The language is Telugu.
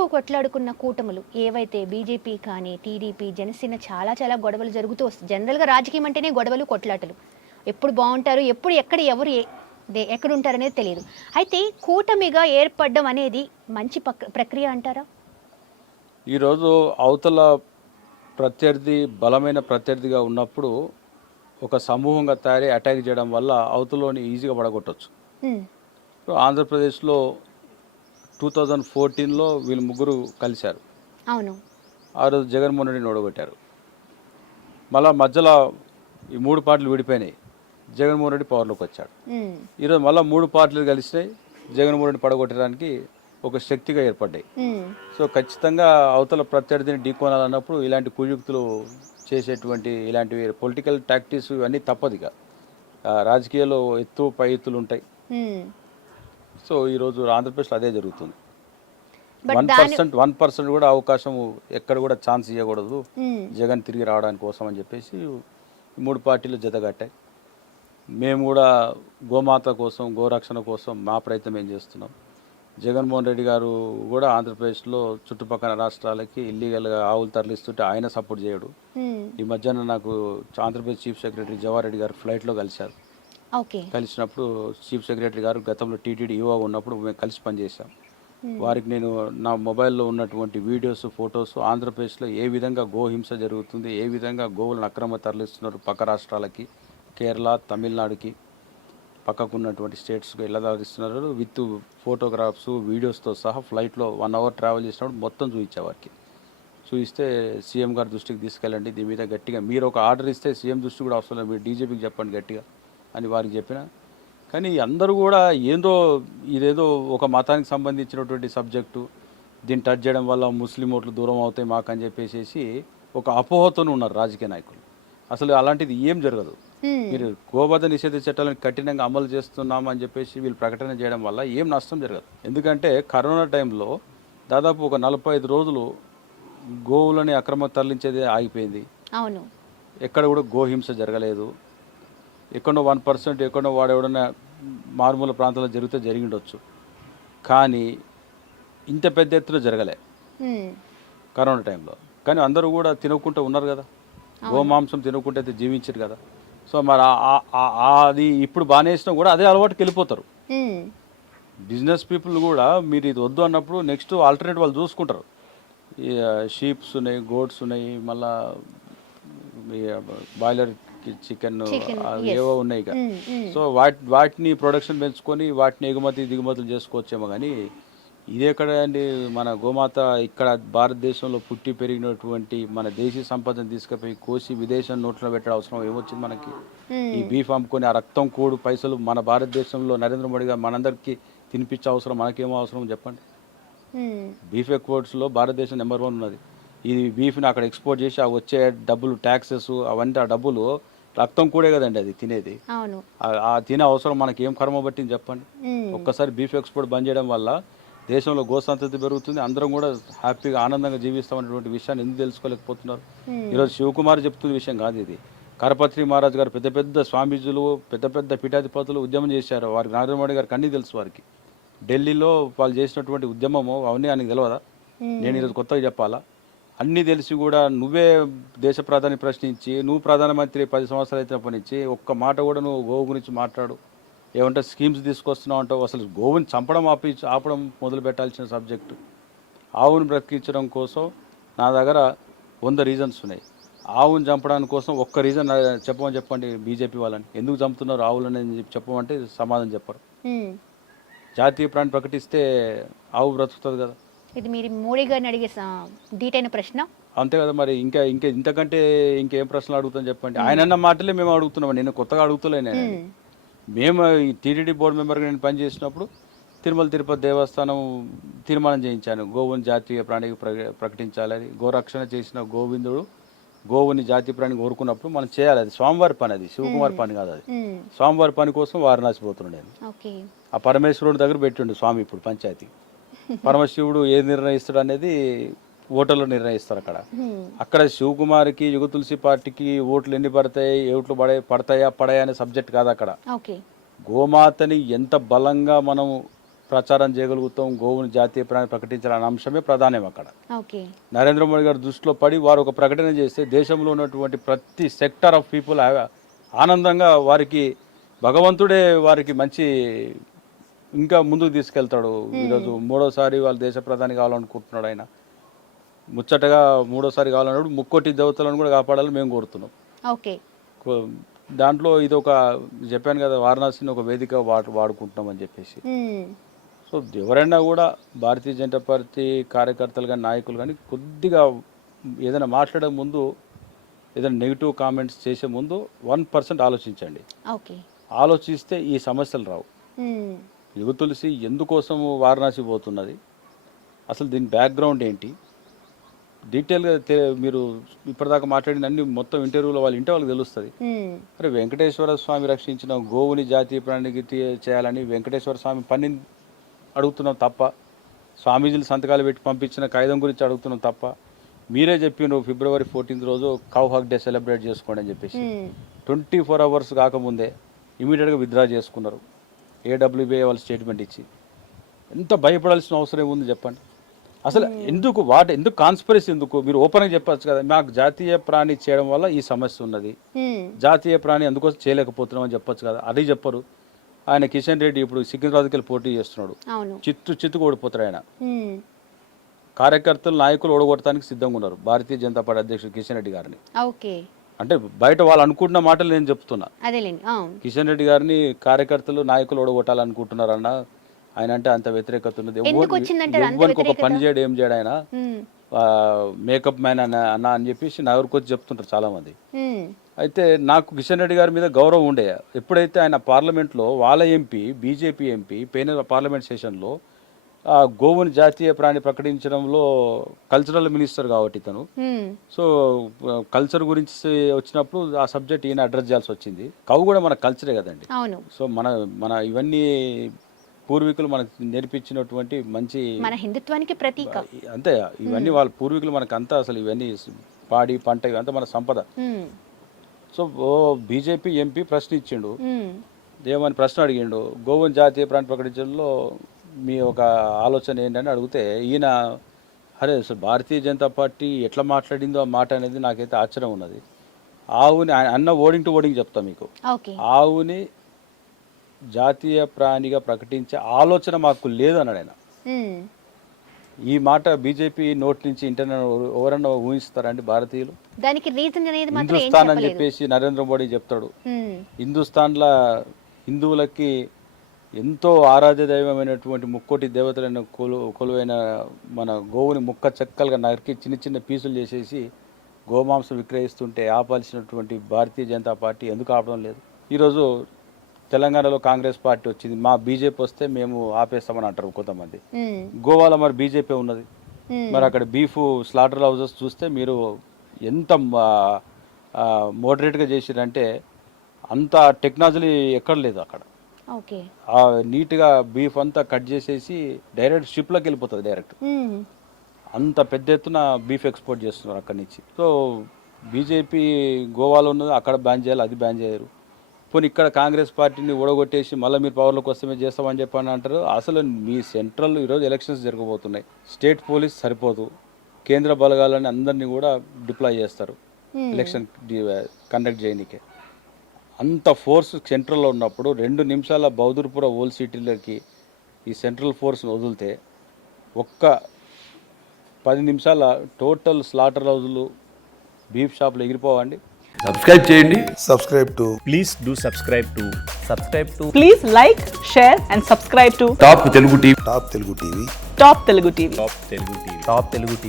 వరకు కొట్లాడుకున్న కూటములు ఏవైతే బీజేపీ కానీ టీడీపీ జనసేన చాలా చాలా గొడవలు జరుగుతూ వస్తాయి. జనరల్గా రాజకీయం అంటేనే గొడవలు కొట్లాటలు. ఎప్పుడు బాగుంటారు, ఎప్పుడు ఎక్కడ ఎవరు ఎక్కడ ఉంటారనేది తెలియదు. అయితే కూటమిగా ఏర్పడడం అనేది మంచి ప్రక్రియ అంటారా? ఈరోజు అవతల ప్రత్యర్థి బలమైన ప్రత్యర్థిగా ఉన్నప్పుడు ఒక సమూహంగా తయారీ అటాక్ చేయడం వల్ల అవతలని ఈజీగా పడగొట్టచ్చు. ఉమ్, ఆంధ్రప్రదేశ్లో 2014లో వీళ్ళు ముగ్గురు కలిశారు. అవును. ఆ రోజు జగన్మోహన్ రెడ్డిని ఓడగొట్టారు. మళ్ళా మధ్యలో ఈ మూడు పార్టీలు విడిపోయినాయి. జగన్మోహన్ రెడ్డి పవర్లోకి వచ్చాడు. ఉమ్, ఈరోజు మళ్ళీ మూడు పార్టీలు కలిసినాయి. జగన్మోహన్ రెడ్డి పడగొట్టడానికి ఒక శక్తిగా ఏర్పడ్డాయి. ఉమ్, సో ఖచ్చితంగా అవతల ప్రత్యర్థిని ఢీకొనాలన్నప్పుడు ఇలాంటి కుయుక్తులు చేసేటువంటి ఇలాంటివి పొలిటికల్ టాక్టిక్స్ ఇవన్నీ తప్పదు. ఇక రాజకీయాల్లో ఎత్తు పై ఎత్తులు ఉంటాయి. ఉమ్. సో ఈరోజు ఆంధ్రప్రదేశ్లో అదే జరుగుతుంది. బట్ 1% కూడా అవకాశం ఎక్కడ కూడా ఛాన్స్ ఇవ్వకూడదు ఉమ్, జగన్ తిరిగి రావడానికి కోసం అని చెప్పేసి ఈ మూడు పార్టీలు జతగట్టాయి. మేము కూడా గోమాత కోసం గోరక్షణ కోసం మా ప్రయత్నం ఏం చేస్తున్నాం. జగన్మోహన్ రెడ్డి గారు కూడా ఆంధ్రప్రదేశ్లో చుట్టుపక్కల రాష్ట్రాలకి ఇల్లీగల్గా ఆవులు తరలిస్తుంటే ఆయన సపోర్ట్ చేయడు. ఉమ్, ఈ మధ్యాహ్నం నాకు ఆంధ్రప్రదేశ్ చీఫ్ సెక్రటరీ జవహర్ రెడ్డి గారు ఫ్లైట్లో కలిశారు. ఓకే. కలిసినప్పుడు చీఫ్ సెక్రటరీ గారు గతంలో టీటీడీ ఈవో ఉన్నప్పుడు మేము కలిసి పనిచేశాం. వారికి నేను నా మొబైల్లో ఉన్నటువంటి వీడియోస్ ఫొటోస్ ఆంధ్రప్రదేశ్లో ఏ విధంగా గోహింస జరుగుతుంది, ఏ విధంగా గోవులను అక్రమ తరలిస్తున్నారు పక్క రాష్ట్రాలకి, కేరళ తమిళనాడుకి పక్కకున్నటువంటి స్టేట్స్కి ఎలా తరలిస్తున్నారు విత్ ఫోటోగ్రాఫ్స్ వీడియోస్తో సహా ఫ్లైట్లో 1 అవర్ ట్రావెల్ చేసినప్పుడు మొత్తం చూపించేవారికి. చూపిస్తే సీఎం గారి దృష్టికి తీసుకెళ్ళండి, దీని మీద గట్టిగా మీరు ఒక ఆర్డర్ ఇస్తే సీఎం దృష్టి కూడా అవసరం లేదు, మీరు డీజీపీకి చెప్పండి గట్టిగా అని వారికి చెప్పిన. కానీ అందరూ కూడా ఇదేదో ఒక మతానికి సంబంధించినటువంటి సబ్జెక్టు, దీన్ని టచ్ చేయడం వల్ల ముస్లిం ఓట్లు దూరం అవుతాయి మాకని చెప్పేసి ఒక అపోహతోనే ఉన్నారు రాజకీయ నాయకులు. అసలు అలాంటిది ఏం జరగదు. మీరు గోవధ నిషేధ చట్టాలను కఠినంగా అమలు చేస్తున్నామని చెప్పేసి వీళ్ళు ప్రకటన చేయడం వల్ల ఏం నష్టం జరగదు. ఎందుకంటే కరోనా టైంలో దాదాపు ఒక 45 రోజులు గోవులని అక్రమ తరలించేది ఆగిపోయింది. అవును. ఎక్కడ కూడా గోహింస జరగలేదు. ఎక్కడో 1% ఎక్కడో వాడెవడన్నా మారుమూల ప్రాంతాల్లో జరిగితే జరిగిండొచ్చు, కానీ ఇంత పెద్ద ఎత్తున జరగలే కరోనా టైంలో. కానీ అందరూ కూడా తినకుంటూ ఉన్నారు కదా, గోమాంసం తినకుంటే అయితే జీవించారు కదా. సో మరి అది ఇప్పుడు బానేసినా కూడా అదే అలవాటుకి వెళ్ళిపోతారు. బిజినెస్ పీపుల్ కూడా మీరు ఇది వద్దు అన్నప్పుడు నెక్స్ట్ ఆల్టర్నేట్ వాళ్ళు చూసుకుంటారు. షీప్స్ ఉన్నాయి, గోడ్స్ ఉన్నాయి, మళ్ళా బాయిలర్ చికెన్ ఏవో ఉన్నాయి ఇక. సో వాటిని ప్రొడక్షన్ పెంచుకొని వాటిని ఎగుమతి దిగుమతులు చేసుకోవచ్చేమో. కానీ ఇది ఎక్కడ అండి, మన గోమాత ఇక్కడ భారతదేశంలో పుట్టి పెరిగినటువంటి మన దేశీ సంపదను తీసుకుపోయి కోసి విదేశం నోట్లో పెట్టడం అవసరం ఏమొచ్చింది మనకి? ఈ బీఫ్ అమ్ముకొని ఆ రక్తం కూడు పైసలు మన భారతదేశంలో నరేంద్ర మోడీ గారు మనందరికీ తినిపించే అవసరం మనకేమో అవసరం చెప్పండి. బీఫ్ ఎక్స్పోర్ట్స్లో భారతదేశం నెంబర్ 1 ఉన్నది. ఈ బీఫ్ని అక్కడ ఎక్స్పోర్ట్ చేసి ఆ వచ్చే డబ్బులు ట్యాక్సెస్ అవన్నీ ఆ డబ్బులు రక్తం కూడే కదండి అది తినేది. ఆ తినే అవసరం మనకి ఏం కర్మ పట్టింది చెప్పండి. ఒక్కసారి బీఫ్ ఎక్స్పోర్ట్ బంద్ చేయడం వల్ల దేశంలో గో సంతతి పెరుగుతుంది, అందరం కూడా హ్యాపీగా ఆనందంగా జీవిస్తామనేటువంటి విషయాన్ని ఎందుకు తెలుసుకోలేకపోతున్నారు? ఈరోజు శివకుమార్ చెప్తున్న విషయం కాదు ఇది. కరపత్రి మహారాజ్ గారు పెద్ద పెద్ద స్వామీజులు పెద్ద పెద్ద పీఠాధిపతులు ఉద్యమం చేశారు. వారికి నరేంద్ర మోడీ గారికి అన్నీ తెలుసు. వారికి ఢిల్లీలో వాళ్ళు చేసినటువంటి ఉద్యమము అవన్నీ ఆయనకు తెలియదా? నేను ఈరోజు కొత్తగా చెప్పాలా? అన్నీ తెలిసి కూడా నువ్వే దేశ ప్రధాని ప్రశ్నించి నువ్వు ప్రధానమంత్రి 10 సంవత్సరాలు అయినప్పటి నుంచి ఒక్క మాట కూడా నువ్వు గోవు గురించి మాట్లాడు. ఏమంటే స్కీమ్స్ తీసుకొస్తున్నావు అంటావు. అసలు గోవుని చంపడం ఆపడం మొదలు పెట్టాల్సిన సబ్జెక్టు. ఆవును బ్రతికించడం కోసం నా దగ్గర 100 రీజన్స్ ఉన్నాయి. ఆవును చంపడానికి కోసం ఒక్క రీజన్ చెప్పండి బీజేపీ వాళ్ళని. ఎందుకు చంపుతున్నారు ఆవులని చెప్పమంటే సమాధానం చెప్పరు. జాతీయ ప్రాణి ప్రకటిస్తే ఆవు బ్రతుకుతుంది కదా. ఇది మీరు మోడీ గారిని అడిగే డీటైన ప్రశ్న అంతే కదా. మరి ఇంకా ఇంతకంటే ఇంకేం ప్రశ్నలు అడుగుతాం చెప్పండి. ఆయన అన్న మాటలే మేము అడుగుతున్నాం. నేను కొత్తగా అడుగుతలేను. మేము ఈ టీటీడీ బోర్డు మెంబర్గా నేను పనిచేసినప్పుడు తిరుమల తిరుపతి దేవస్థానం తీర్మానం చేయించాను, గోవుని జాతీయ ప్రాణికి ప్రకటించాలని. గోరక్షణ చేసిన గోవిందుడు గోవుని జాతీయ ప్రాణి కోరుకున్నప్పుడు మనం చేయాలి. అది స్వామివారి పని, అది శివకుమార్ పని కాదు. అది స్వామివారి పని కోసం వారణాసి పోతున్నాడు నేను. ఆ పరమేశ్వరుడి దగ్గర పెట్టిండు స్వామి ఇప్పుడు పంచాయతీ. పరమశివుడు ఏది నిర్ణయిస్తాడు అనేది ఓటర్లు నిర్ణయిస్తారు. అక్కడ శివకుమార్కి యుగ తులసి పార్టీకి ఓట్లు ఎన్ని పడతాయి, ఓట్లు పడతాయా అనే సబ్జెక్ట్ కాదు అక్కడ. గోమాతని ఎంత బలంగా మనం ప్రచారం చేయగలుగుతాం, గోవుని జాతీయ ప్రాణి ప్రకటించాలనే అంశమే ప్రధానం అక్కడ. ఓకే. నరేంద్ర మోడీ గారి దృష్టిలో పడి వారు ఒక ప్రకటన చేస్తే దేశంలో ఉన్నటువంటి ప్రతి సెక్టర్ ఆఫ్ పీపుల్ ఆనందంగా వారికి భగవంతుడే వారికి మంచి ఇంకా ముందుకు తీసుకెళ్తాడు. ఈరోజు మూడోసారి వాళ్ళ దేశ ప్రధాని కావాలనుకుంటున్నాడు ఆయన. ముచ్చటగా మూడోసారి కావాలన్నాడు. ముక్కోటి దేవతలను కూడా కాపాడాలని మేము కోరుతున్నాం. ఓకే. దాంట్లో ఇది ఒక చెప్పాను కదా, వారణాసిని ఒక వేదిక వాడుకుంటున్నామని చెప్పేసి. సో ఎవరైనా కూడా భారతీయ జనతా పార్టీ కార్యకర్తలు కానీ నాయకులు కానీ కొద్దిగా ఏదైనా మాట్లాడే ముందు, ఏదైనా నెగిటివ్ కామెంట్స్ చేసే ముందు 1% ఆలోచించండి. ఓకే. ఆలోచిస్తే ఈ సమస్యలు రావు. యువ తులసి ఎందుకోసము వారణాసి పోతున్నది, అసలు దీని బ్యాక్గ్రౌండ్ ఏంటి, డీటెయిల్గా మీరు ఇప్పటిదాకా మాట్లాడిన అన్ని మొత్తం ఇంటర్వ్యూలో వాళ్ళు ఇంటే వాళ్ళకి తెలుస్తుంది. అరే వెంకటేశ్వర స్వామి రక్షించిన గోవుని జాతీయ ప్రాణికి చేయాలని వెంకటేశ్వర స్వామి పని అడుగుతున్నాం తప్ప, స్వామీజీలు సంతకాలు పెట్టి పంపించిన కాగితం గురించి అడుగుతున్నాం తప్ప, మీరే చెప్పిన February 14th రోజు కౌ హక్ డే సెలబ్రేట్ చేసుకోండి అని చెప్పేసి 24 hours కాకముందే ఇమీడియట్గా విత్డ్రా చేసుకున్నారు. AWBA వాళ్ళు స్టేట్మెంట్ ఇచ్చి. ఎంత భయపడాల్సిన అవసరం ఏముంది చెప్పండి. అసలు ఎందుకు ఎందుకు కాన్స్పిరసీ ఎందుకు? మీరు ఓపెన్గా చెప్పచ్చు కదా, మాకు జాతీయ ప్రాణి చేయడం వల్ల ఈ సమస్య ఉన్నది, జాతీయ ప్రాణి అందుకోసం చేయలేకపోతున్నాం అని చెప్పొచ్చు కదా. అది చెప్పరు. ఆయన కిషన్ రెడ్డి ఇప్పుడు సికింద్రాబాద్కి వెళ్ళి పోటీ చేస్తున్నాడు. చిత్తుకు ఓడిపోతాడు ఆయన. కార్యకర్తలు నాయకులు ఓడగొట్టడానికి సిద్ధంగా ఉన్నారు భారతీయ జనతా పార్టీ అధ్యక్షుడు కిషన్ రెడ్డి గారిని. అంటే బయట వాళ్ళు అనుకుంటున్న మాటలు నేను చెప్తున్నా. కిషన్ రెడ్డి గారిని కార్యకర్తలు నాయకులు ఓడగొట్టాలనుకుంటున్నారన్న ఆయన అంటే అంత వ్యతిరేకత ఉన్నది. ఎవరికి ఒక పని చేయడం ఏం చేయడం ఆయన మేకప్ మ్యాన్ అన్న అని చెప్పేసి నా ఎవరికి వచ్చి చెప్తుంటారు చాలా మంది. అయితే నాకు కిషన్ రెడ్డి గారి మీద గౌరవం ఉండే. ఎప్పుడైతే ఆయన పార్లమెంట్లో వాళ్ళ ఎంపీ బీజేపీ ఎంపీ పోయిన పార్లమెంట్ సెషన్లో గోవుని జాతీయ ప్రాణి ప్రకటించడంలో కల్చరల్ మినిస్టర్ కాబట్టి ఇతను, సో కల్చర్ గురించి వచ్చినప్పుడు ఆ సబ్జెక్ట్ ఈయన అడ్రస్ చేయాల్సి వచ్చింది. కవు కూడా మన కల్చరే కదండి. సో మన ఇవన్నీ పూర్వీకులు మనకు నేర్పించినటువంటి మంచి మన హిందుత్వానికి ప్రతీక. అంతే, ఇవన్నీ వాళ్ళ పూర్వీకులు మనకు అంతా అసలు ఇవన్నీ పాడి పంట ఇవంతా మన సంపద. సో బీజేపీ ఎంపీ ప్రశ్న ఇచ్చిండు, ఏమని ప్రశ్న అడిగిండు, గోవుని జాతీయ ప్రాణి ప్రకటించడంలో మీ ఒక ఆలోచన ఏంటని అడిగితే ఈయన అరే అసలు భారతీయ జనతా పార్టీ ఎట్లా మాట్లాడిందో ఆ మాట అనేది నాకైతే ఆశ్చర్యం ఉన్నది. ఆవుని అన్న ఓడింగ్ టు ఓడింగ్ చెప్తా మీకు, ఆవుని జాతీయ ప్రాణిగా ప్రకటించే ఆలోచన మాకు లేదు అన్నాడు ఆయన. ఈ మాట బీజేపీ నోట్ నుంచి ఇంటర్నెట్ ఎవరన్నా ఊహిస్తారండి భారతీయులు? దానికి రీజన్ అనేది హిందుస్థాన్ అని చెప్పేసి నరేంద్ర మోడీ చెప్తాడు. హిందుస్థాన్లో హిందువులకి ఎంతో ఆరాధ్య దైవమైనటువంటి ముక్కోటి దేవతలైన కొలువైన మన గోవుని ముక్క చెక్కలుగా నరికి చిన్న చిన్న పీసులు చేసేసి గోమాంసం విక్రయిస్తుంటే ఆపాల్సినటువంటి భారతీయ జనతా పార్టీ ఎందుకు ఆపడం లేదు? ఈరోజు తెలంగాణలో కాంగ్రెస్ పార్టీ వచ్చింది, మా బీజేపీ వస్తే మేము ఆపేస్తామని అంటారు కొంతమంది. గోవాలో మరి బీజేపీ ఉన్నది, మరి అక్కడ బీఫ్ స్లాటర్ హౌసెస్ చూస్తే మీరు ఎంత మోడరేట్గా చేసిరంటే అంత టెక్నాలజీ ఎక్కడ లేదు అక్కడ. నీట్గా బీఫ్ అంతా కట్ చేసేసి డైరెక్ట్ షిప్లోకి వెళ్ళిపోతుంది డైరెక్ట్. అంత పెద్ద ఎత్తున బీఫ్ ఎక్స్పోర్ట్ చేస్తున్నారు అక్కడి నుంచి. సో బీజేపీ గోవాలో ఉన్నది అక్కడ బ్యాన్ చేయాలి, అది బ్యాన్ చేయరు. పోనీ ఇక్కడ కాంగ్రెస్ పార్టీని ఓడగొట్టేసి మళ్ళీ మీరు పవర్లోకి వస్తే చేస్తామని చెప్పని అంటారు. అసలు మీ సెంట్రల్ ఈరోజు ఎలక్షన్స్ జరగబోతున్నాయి, స్టేట్ పోలీస్ సరిపోదు, కేంద్ర బలగాలని అందరినీ కూడా డిప్లాయ్ చేస్తారు ఎలక్షన్ కండక్ట్ చేయనికే. అంత ఫోర్స్ సెంట్రల్లో ఉన్నప్పుడు 2 నిమిషాల బౌదూర్పుర ఓల్డ్ సిటీలోకి ఈ సెంట్రల్ ఫోర్స్ వదిలితే ఒక్క 10 నిమిషాల టోటల్ స్లాటర్ హౌజులు బీఫ్ షాపులు ఎగిరిపోవండి. సబ్స్క్రైబ్ చేయండి. Please do subscribe to. Please like, share and subscribe to top Telugu TV. Top Telugu TV. Top Telugu TV.